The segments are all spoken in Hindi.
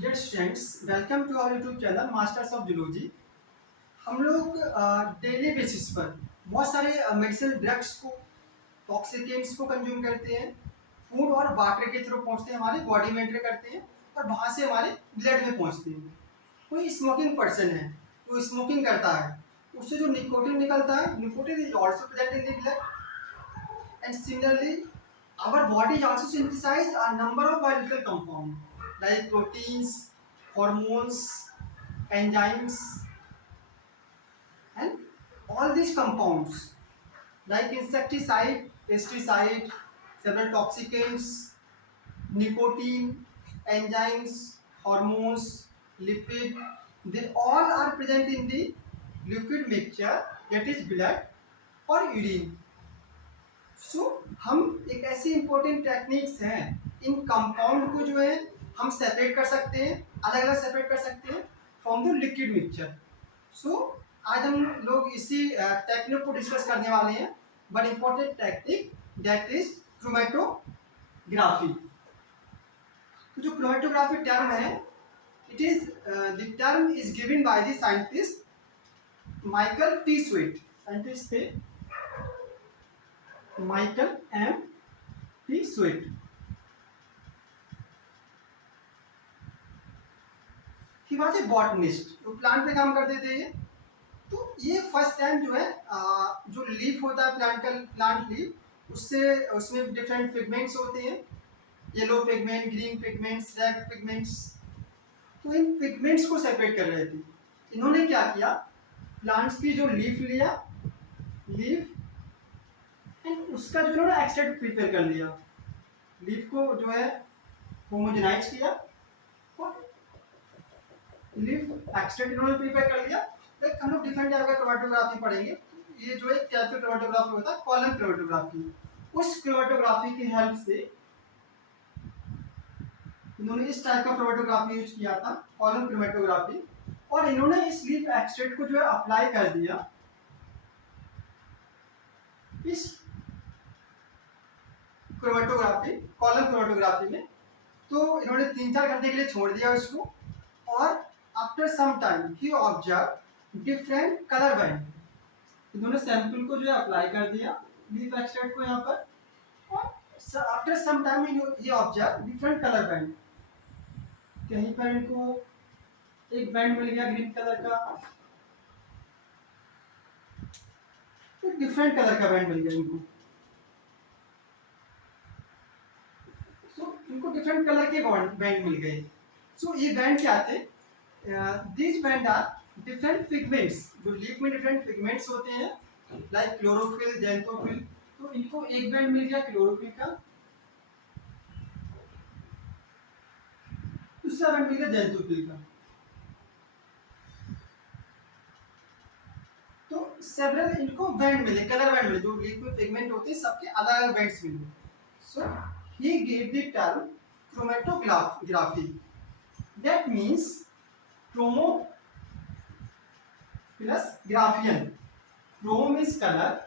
Dear students, welcome to our YouTube channel masters of zoology. हम लोग डेली बेसिस पर बहुत सारे मेडिसिनल ड्रग्स को, टॉक्सिकेंट्स को कंज्यूम करते हैं। फूड और वाटर के थ्रू पहुंचते हैं, हमारे बॉडी में एंटर करते हैं और वहां से हमारे ब्लड में पहुंचते हैं। कोई स्मोकिंग पर्सन है, वो स्मोकिंग करता है, उससे जो निकोटिन निकलता है, nicotine is also present in the blood. And similarly, our body also synthesize a number of biological compounds like proteins, hormones, enzymes, and all these compounds like insecticide, pesticide, several toxicants, nicotine, enzymes, hormones, lipid, they all are present in the liquid mixture, that is blood or urine. हम एक ऐसी इंपॉर्टेंट टेक्निक्स हैं, इन कंपाउंड को जो है हम सेपरेट कर सकते हैं, अलग अलग सेपरेट कर सकते हैं फ्रॉम द लिक्विड मिक्सचर। आज हम लोग इसी टेक्निक को डिस्कस करने वाले हैं, but important technique that is chromatography. तो जो क्रोमेटोग्राफी टर्म है, it is the term is given by the scientist Michael T Sweet. Scientist थे Michael M T Sweet. He was a botanist, तो प्लांट पे काम करते थे ये। तो ये फर्स्ट टाइम जो है जो लीफ होता है प्लांट का, प्लांट लीफ, उससे उसमें डिफरेंट पिगमेंट्स होते हैं, yellow pigment, green pigments, red pigments. तो इन पिगमेंट्स को सेपरेट कर रहे थे। इन्होंने क्या किया, प्लांट्स की जो लीफ लिया, लीफ एंड उसका जो इन्होंने एक्सट्रैक्ट प्रिपेयर कर लिया, लीफ को जो है होमोजेनाइज किया और लीफ एक्सट्रैक्ट इन्होंने प्रिपेयर कर लिया। एक हम लोग डिफरेंट टाइप का क्रोमेटोग्राफी पढ़ेंगे। ये जो एक टाइप का क्रोमेटोग्राफी होता है कॉलम क्रोमेटोग्राफी। उस क्रोमेटोग्राफी की हेल्प से इन्होंने इस टाइप का क्रोमेटोग्राफी यूज किया था, कॉलम क्रोमेटोग्राफी। और इन्होंने इस लीफ एक्सट्रैक्ट को जो है अप्लाई कर दिया इस क्रोमेटोग्राफी, कॉलम क्रोमेटोग्राफी में। तो इन्होंने 3-4 घंटे के लिए छोड़ दिया उसको, और आफ्टर सम टाइम ही ऑब्जर्व डिफरेंट कलर बैंड। इन्होंने सैंपल को जो है अप्लाई कर दिया, लीफ एक्सट्रैक्ट को यहाँ पर, और आफ्टर सम टाइम ये ऑब्जर्व डिफरेंट कलर बैंड। कहीं पर इनको एक बैंड मिल गया ग्रीन कलर का, एक डिफरेंट कलर का बैंड मिल गया इनको। इनको डिफरेंट कलर के बैंड मिल गए। ये बैंड क्या थे, these band are different pigments. जो लीफ में डिफरेंट पिगमेंट्स होते हैं लाइक क्लोरोफिल, जेंथोफिल। तो इनको एक बैंड मिल गया क्लोरोफिल का, दूसरा बैंड मिल गया जेंथोफिल का। तो सेवरल इनको बैंड मिले, कलर बैंड मिले, जो लीफ में पिगमेंट होते हैं सबके अलग अलग बैंड्स मिले। So he gave the term chromatography. That means chromo plus graphian. Chrome is colour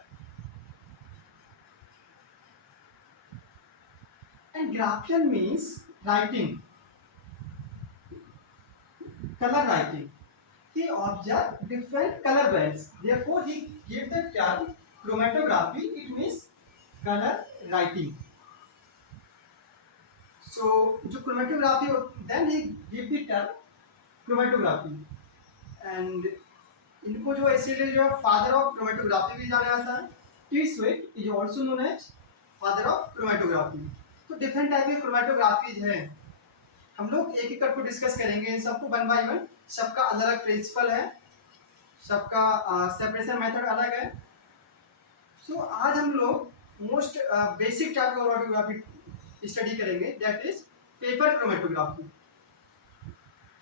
and graphian means writing, color writing. He observed different color bands, therefore he gave the term chromatography. It means color writing. So जो chromatography, then he gave the term chromatography, and इनको जो इसीलिए जो है फादर ऑफ क्रोमेटोग्राफी भी जाना जाता है। Tswett is also known as father of chromatography. तो डिफरेंट टाइप की क्रोमेटोग्राफीज हैं, हम लोग एक एक करके डिस्कस करेंगे इन सबको वन बाय वन। सबका अलग अलग प्रिंसिपल है, सबका सेपरेशन मेथड अलग है। आज हम लोग मोस्ट बेसिक टाइप का क्रोमेटोग्राफी स्टडी करेंगे, that is paper chromatography.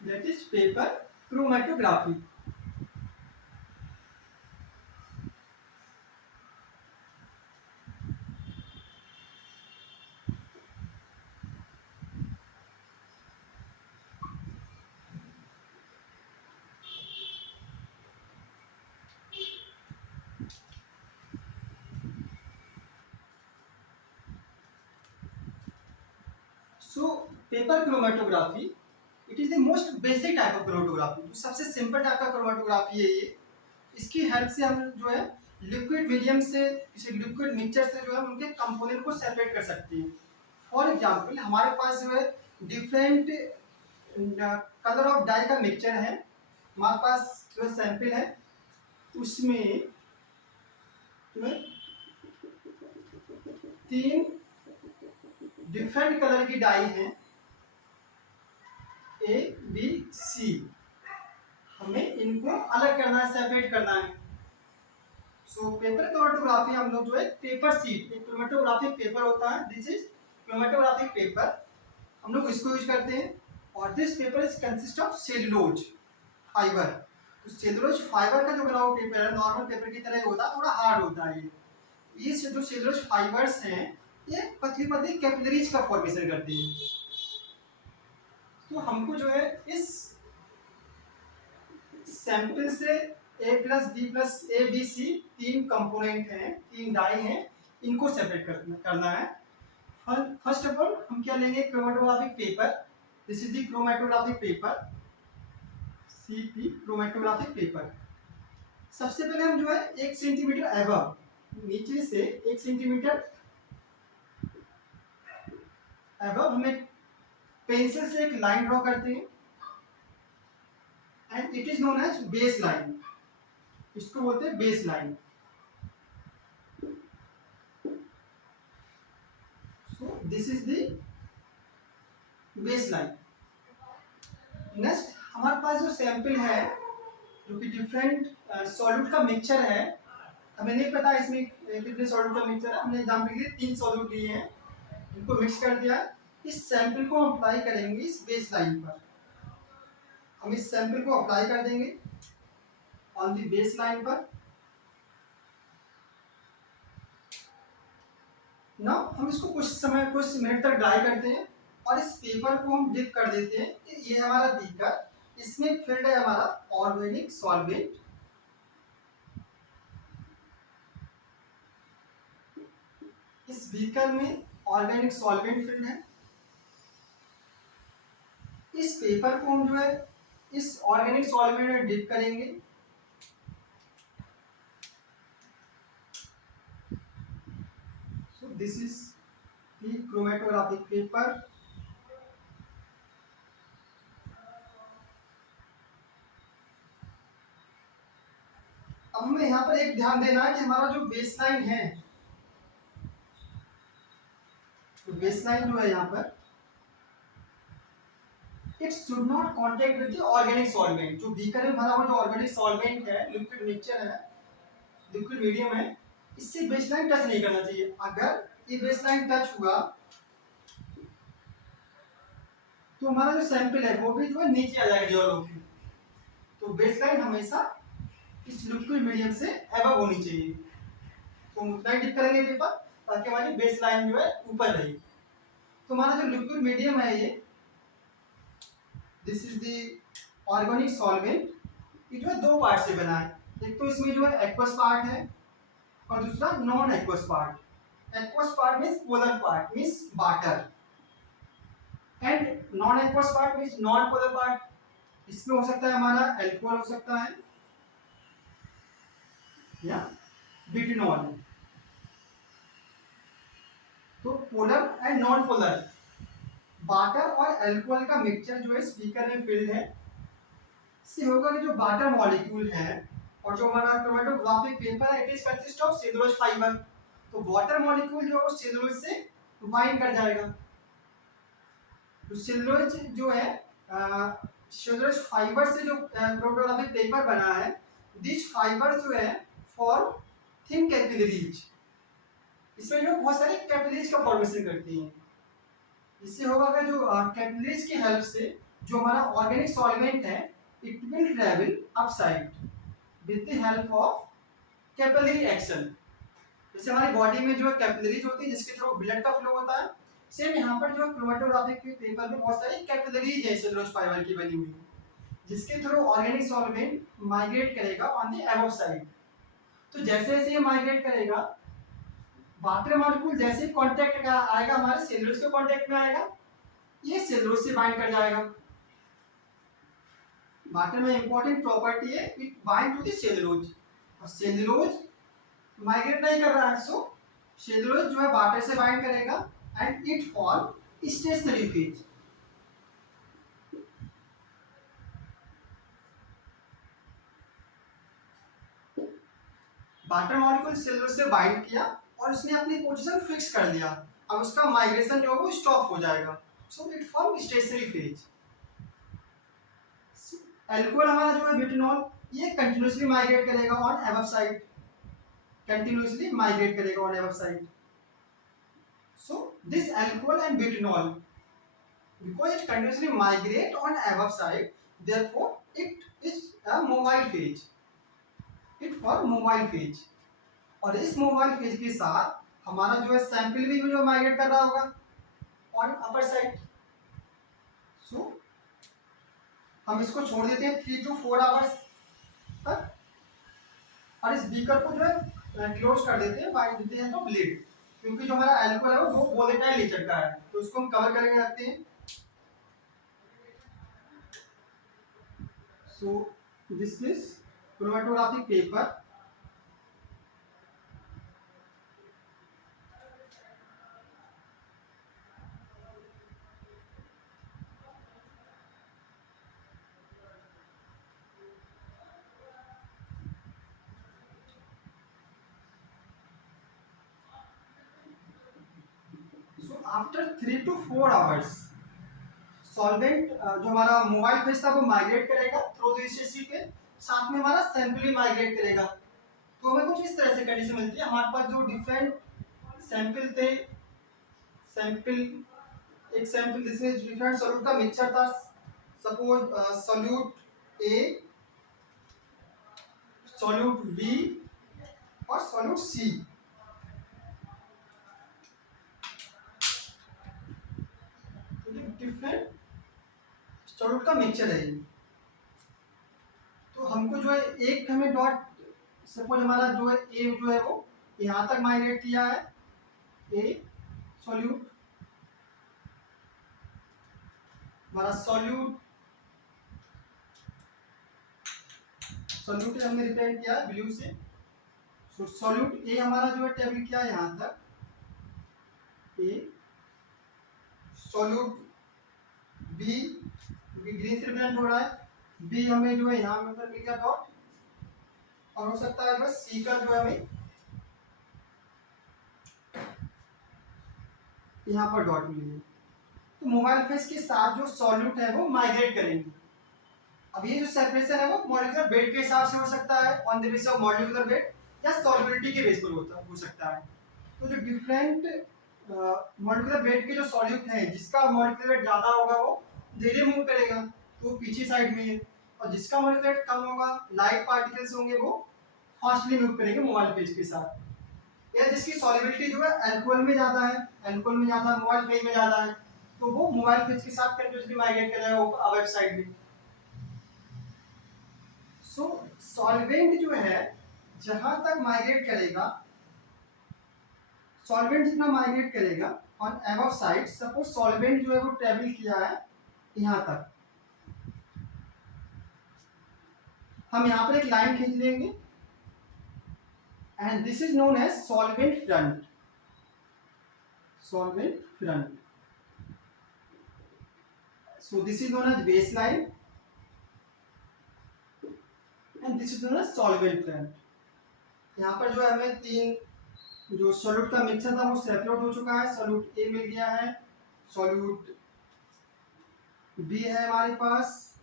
That is paper chromatography. Paper chromatography it is the most basic type of chromatography, तो सबसे सिंपल टाइप का क्रोमेटोग्राफी है ये। इसकी हेल्प से हम जो है लिक्विड मीडियम से, किसी लिक्विड मिक्सचर से जो है उनके कंपोनेंट को सेपरेट कर सकते हैं। फॉर एग्जाम्पल हमारे पास जो है डिफरेंट कलर ऑफ डाई का मिक्सचर है, हमारे पास जो सैंपल है उसमें जो है 3 डिफरेंट कलर की डाई है ए बी सी, हमें इनको अलग करना है, सेपरेट करना है। सो पेपर क्रोमेटोग्राफी हम लोग जो है पेपर शीट, एक क्रोमेटोग्राफिक पेपर होता है, दिस इज क्रोमेटोग्राफिक पेपर, हम लोग इसको यूज करते हैं। और this paper is consist of cellulose fibre. तो सेलुलोज फाइबर का जो बना हुआ पेपर है नॉर्मल पेपर की तरह होता है, थोड़ा हार्ड होता है ये जो सेलुलोज फाइबर्स हैं ये पतली पतली कैपिलरीज का फॉर्मेशन करते हैं। तो हमको जो है इस सैंपल से A plus B plus A B C 3 component हैं, 3 डाई हैं, इनको सेपरेट करना है। फर्स्ट ऑफ ऑल हम क्या लेंगे, chromatographic paper, this is the chromatographic paper, CP chromatographic paper. सबसे पहले हम जो है 1 सेंटीमीटर अबव, नीचे से 1 सेंटीमीटर अबव हमें पेंसिल से एक लाइन ड्रॉ करते हैं and it is known as base line, इसको बोलते हैं base line. So this is the base line. Next हमारे पास जो सैंपल है जो कि डिफरेंट सॉल्यूट का मिक्सचर है, हमें नहीं पता इसमें कितने सॉल्यूट का मिक्सचर है, हमने एग्जाम्पल के लिए 3 सॉल्यूट लिए हैं, इनको मिक्स कर दिया है। इस सैंपल को हम अप्लाई करेंगे इस बेस लाइन पर, हम इस सैंपल को अप्लाई कर देंगे ऑन द बेस लाइन पर। ना हम इसको कुछ मिनट तक ड्राई करते हैं और इस पेपर को हम डिप कर देते हैं। ये हमारा बीकर, इसमें फिल्ड है हमारा ऑर्गेनिक सॉल्वेंट, इस बीकर में ऑर्गेनिक सॉल्वेंट फिल्ड है। इस पेपर को हम जो है इस ऑर्गेनिक सॉल्वेंट में डिप करेंगे। सो this is the chromatographic paper. अब हमें यहाँ पर एक ध्यान देना है कि हमारा जो बेसलाइन है, तो बेसलाइन जो है यहाँ पर it should not contact with the organic solvent. जो बीकर में भरा हुआ जो ऑर्गेनिक सॉल्वेंट है, लिक्विड मिक्सचर है, लिक्विड मीडियम है, इससे बेसलाइन टच नहीं करना चाहिए। अगर ये बेसलाइन टच हुआ तो हमारा जो सैंपल है वो भी जो है नीचे आ जाएगा दीवार होकर। तो बेसलाइन हमेशा इस लिक्विड मीडियम से अबव होनी चाहिए। तो हम उतना ही डिप करेंगे पेपर ताकि हमारी बेसलाइन जो है ऊपर रहे। तो हमारा जो लिक्विड मीडियम है ये, this is the organic solvent, ये जो है 2 पार्ट से बना है। एक तो इसमें जो है एक्वस पार्ट है और दूसरा non aqueous part. Aqueous part means polar part means water and non aqueous part means non polar part. इसमें हो सकता है हमारा एल्कोहल हो सकता है या ब्यूटेनॉल। तो polar and non polar water और अल्कोहल का मिक्सचर जो है स्पीकर में फिल्ड है। इससे होगा कि जो वाटर मॉलिक्यूल है और जो हमारा क्रोमेटोग्राफिक पेपर है it is consist of cellulose fibre, तो वाटर मॉलिक्यूल जो है वो सेलुलोज से बाइंड कर जाएगा। तो सेलुलोज जो है सेलुलोज फाइबर से जो क्रोमेटोग्राफिक पेपर बना है, दिस फाइबर जो है फॉर थिन कैपिलरीज, इसमें जो बहुत सारी कैपिलरीज का फॉर्मेशन करती हैं। इससे होगा कि जो कैपिलरीज की हेल्प से जो हमारा ऑर्गेनिक सॉल्वेंट है it will travel upside with the help of capillary action. जैसे हमारी बॉडी में जो कैपिलरीज होती है जिसके थ्रू ब्लड का फ्लो होता है, सेम यहाँ पर जो क्रोमेटोग्राफिक पेपर में बहुत सारी कैपिलरीज है सेलुलोज फाइबर की बनी हुई, जिसके थ्रू ऑर्गेनिक सॉल्वेंट माइग्रेट करेगा ऑन द अबव साइड। तो जैसे जैसे ये माइग्रेट करेगा वाटर मॉलिक्यूल जैसे कांटेक्ट का आएगा हमारे सेलुलोज के कांटेक्ट में आएगा, ये सेलुलोज से बाइंड कर जाएगा। वाटर में इंपॉर्टेंट प्रॉपर्टी है, it bind to the cellulose, और सेलुलोज माइग्रेट नहीं कर रहा है, सो सेलुलोज जो है वाटर से बाइंड करेगा and it form stationary phase. Water molecule cellulose से बाइंड किया और उसने अपनी पोजीशन फिक्स कर दिया, अब उसका माइग्रेशन जो है वो स्टॉप हो जाएगा, so it form stationary phase. Alcohol हमारा जो है ब्यूटेनॉल, ये कंटिन्यूअसली माइग्रेट करेगा on above side, continuously migrate करेगा on above side. So this alcohol and butanol, because it continuously migrate on above side, therefore it is a mobile phase, it for mobile phase। और इस मोबाइल फेज के साथ हमारा जो है सैंपल भी जो माइग्रेट कर रहा होगा ऑन अपर साइड। सो हम इसको छोड़ देते हैं 3 to 4 आवर्स तक, और इस बीकर को जो है क्लोज कर देते हैं, बांध देते हैं तो लिड, क्योंकि जो हमारा अल्कोहल है वो वोलेटाइल नेचर का है, तो उसको हम कवर करके रखते हैं। So this is chromatographic paper। So after 3 to 4 hours solvent जो हमारा मोबाइल फेज था वो माइग्रेट करेगा थ्रू द स्टेशनरी पे, साथ में हमारा सैंपल भी माइग्रेट करेगा। तो हमें कुछ इस तरह से कंडीशन मिलती है, हमारे पास जो डिफरेंट सैंपल थे, सैंपल एक सैंपल जिसमें डिफरेंट सॉल्यूट का मिक्सचर था, सपोज सॉल्यूट ए, सॉल्यूट बी और सॉल्यूट सी। डिफरेंट सॉल्यूट का मिक्सचर है ये। तो हमको जो है एक हमें डॉट, सपोज हमारा जो है ए जो है वो यहाँ तक माइग्रेट किया है, ए सॉल्यूट, हमारा सॉल्यूट सॉल्यूट हमने रिप्रेजेंट किया है ब्लू से। सो सॉल्यूट ए हमारा जो है ट्रेवल किया है यहाँ तक, ए सॉल्यूट बी, ग्रीन से रिप्रेजेंट हो रहा है, बी हमें जो है यहाँ पर मिल गया डॉट, और हो सकता है जो है सी का जो है हमें यहाँ पर डॉट मिलेगा। तो मोबाइल फेज के साथ जो सॉल्यूट है वो माइग्रेट करेंगे। अब ये जो सेपरेशन है वो मॉलिक्यूलर वेट के हिसाब से हो सकता है, on the basis of molecular weight, या सॉल्युबिलिटी के बेस पर हो सकता है। तो जो डिफरेंट मॉलिक्यूलर वेट के जो सॉल्यूट हैं, जिसका मॉलिक्यूलर वेट ज़्यादा होगा वो धीरे मूव करेगा, तो पीछे साइड में है, और जिसका मॉलिक्यूलर वेट कम होगा, लाइट पार्टिकल्स होंगे, वो फास्टली मूव करेंगे मोबाइल फेज के साथ। या जिसकी सॉल्युबिलिटी जो है अल्कोहल में ज़्यादा है, अल्कोहल में ज़्यादा, मोबाइल फेज में ज़्यादा है, तो वो मोबाइल फेज के साथ कंटिन्यूअसली माइग्रेट करेगा अवर साइड में। सो सॉल्वेंट जो है जहां तक माइग्रेट करेगा, सॉल्वेंट जितना माइग्रेट करेगा on above side, suppose solvent जो है वो ट्रेवल किया है यहाँ तक, हम यहाँ पर एक लाइन खींच लेंगे, and this is known as solvent front, solvent front. So this is known as base line and this is known as solvent front. यहाँ पर जो है हमें तीन जो सॉल्यूट का मिक्सचर था वो सेपरेट हो चुका है, सॉल्यूट ए मिल गया है, सॉल्यूट बी है हमारे पास,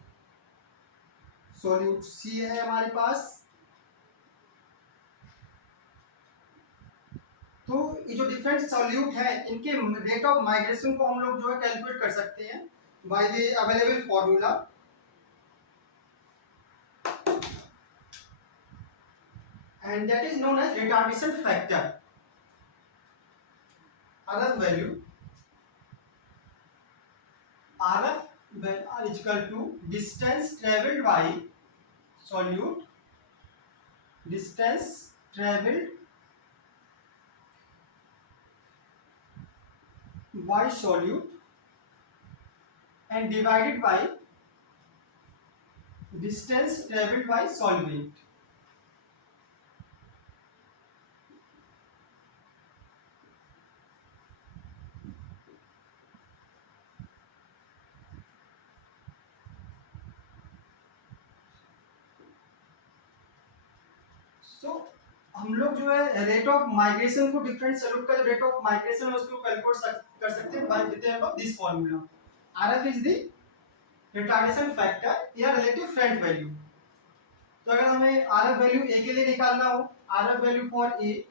सॉल्यूट सी है हमारे पास। तो ये जो डिफरेंट सॉल्यूट है इनके रेट ऑफ माइग्रेशन को हम लोग जो है कैलकुलेट कर सकते हैं by the available formula, and that is known as retardation factor। RF value, RF are equal to distance traveled by solute, distance traveled by solute and divided by distance travelled by solvent. So हम लोग जो है रेट ऑफ माइग्रेशन को डिफरेंट सॉल्यूट का जो रेट ऑफ माइग्रेशन है उसको कैलकुलेट कर सकते हैं by with the help of this formula. RF is the retardation factor या रिलेटिव फ्रंट वैल्यू। तो अगर हमें आरएफ वैल्यू ए के लिए निकालना हो, RF value for a,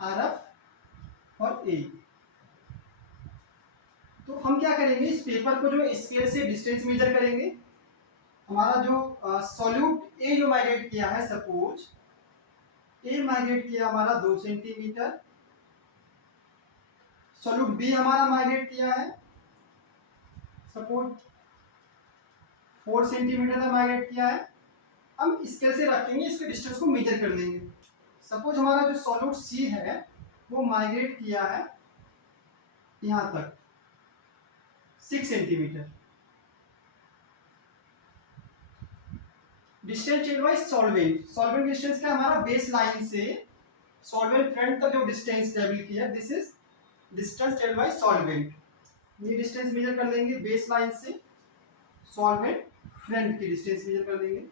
RF for a, तो हम क्या करेंगे, इस पेपर को जो स्केल से डिस्टेंस मेजर करेंगे। हमारा जो सॉल्यूट ए जो माइग्रेट किया है, सपोज ए माइग्रेट किया हमारा 2 सेंटीमीटर, सॉल्यूट बी हमारा माइग्रेट किया है सपोज 4 सेंटीमीटर तक माइग्रेट किया है। हम स्केल से रखेंगे, इसके डिस्टेंस को मेजर कर लेंगे। सपोज हमारा जो सॉल्यूट सी है वो माइग्रेट किया है यहाँ तक 6 centimetre. Distance change bye solvent, solvent distance क्या हमारा बेस लाइन से सॉल्वेंट फ्रंट तक जो डिस्टेंस ट्रेवल किया, this is distance travel by solvent. ये डिस्टेंस मेजर कर लेंगे बेस लाइन से सॉल्वेंट फ्रंट की डिस्टेंस मेजर कर लेंगे।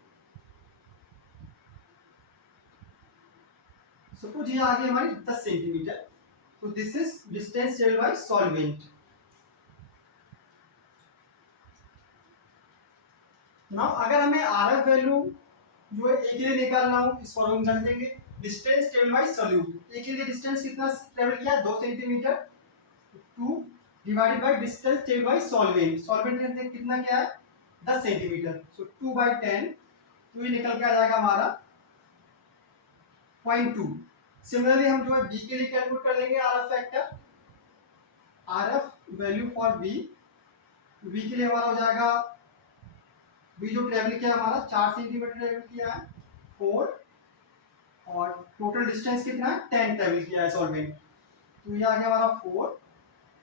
सपोज ये आ गई हमारी 10 सेंटीमीटर, तो this is distance travel by solvent. Now अगर हमें आरएफ वैल्यू जो है ए के लिए निकालना हो, इस फॉर्मूला में डाल देंगे डिस्टेंस ट्रेवल बाय सॉल्यूट। ए के लिए डिस्टेंस कितना ट्रेवल किया, 2 centimetre, 2 divided by distance travel by solvent. Solvent कितना क्या है 10 सेंटीमीटर, सो 2/10, तो ये निकल के आ जाएगा हमारा 0.2। सिमिलरली हम जो है बी के लिए कैलकुलेट कर लेंगे RF factor, RF value for B, B के लिए हमारा हो जाएगा, बी जो ट्रेवल किया हमारा 4 सेंटीमीटर ट्रेवल किया है 4, और टोटल डिस्टेंस कितना है 10 ट्रेवल किया है सॉल्वेंट, तो ये आ गया हमारा 4।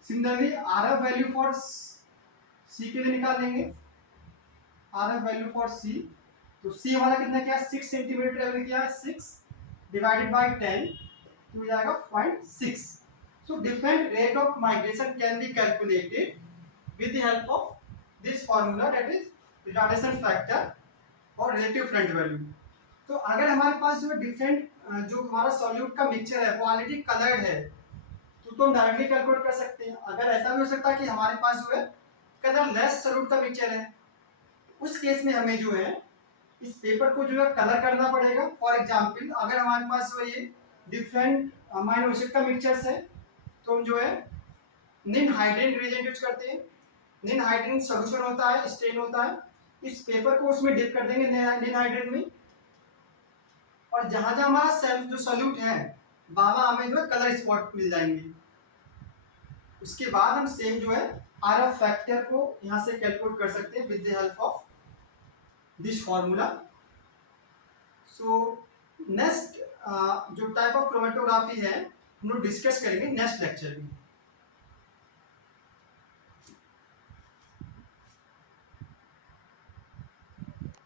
सिमिलरली आरएफ वैल्यू फॉर सी के लिए निकाल लेंगे, आरएफ वैल्यू फॉर सी, तो सी हमारा कितना किया 6 सेंटीमीटर ट्रेवल किया है, 6 डिवाइडेड बाय 10, तो ये आएगा 0.6। So different rate of migration can be calculated with the help of this formula, that is retardation factor और रिलेटिव फ्रंट वैल्यू। तो अगर हमारे पास जो है डिफरेंट जो हमारा सॉल्यूट का मिक्सचर है वो ऑलरेडी कलर्ड है, तो हम डायरेक्टली कैलकुलेट कर सकते हैं। अगर ऐसा भी हो सकता है कि हमारे पास जो है कलर लेस सॉल्यूट का मिक्सचर है, उस केस में हमें जो है इस पेपर को जो है कलर करना पड़ेगा। फॉर एग्जांपल अगर हमारे पास जो है ये डिफरेंट अमाइनो एसिड का मिक्सचर्स है, तो हम जो है निन हाइड्रेट रिएजेंट यूज करते हैं। निन हाइड्रेट सॉल्यूशन होता है, स्टेन होता है, इस पेपर को उसमें डिप कर देंगे निन हाइड्रेट में, और जहां जहां हमारा सेल जो सॉल्यूट है वहां हमें जो है कलर स्पॉट मिल जाएंगे। उसके बाद हम सेम जो है आरएफ फैक्टर को यहां से कैलकुलेट कर सकते हैं with the help of this formula. So next जो टाइप ऑफ क्रोमेटोग्राफी है हम लोग डिस्कस करेंगे नेक्स्ट लेक्चर में।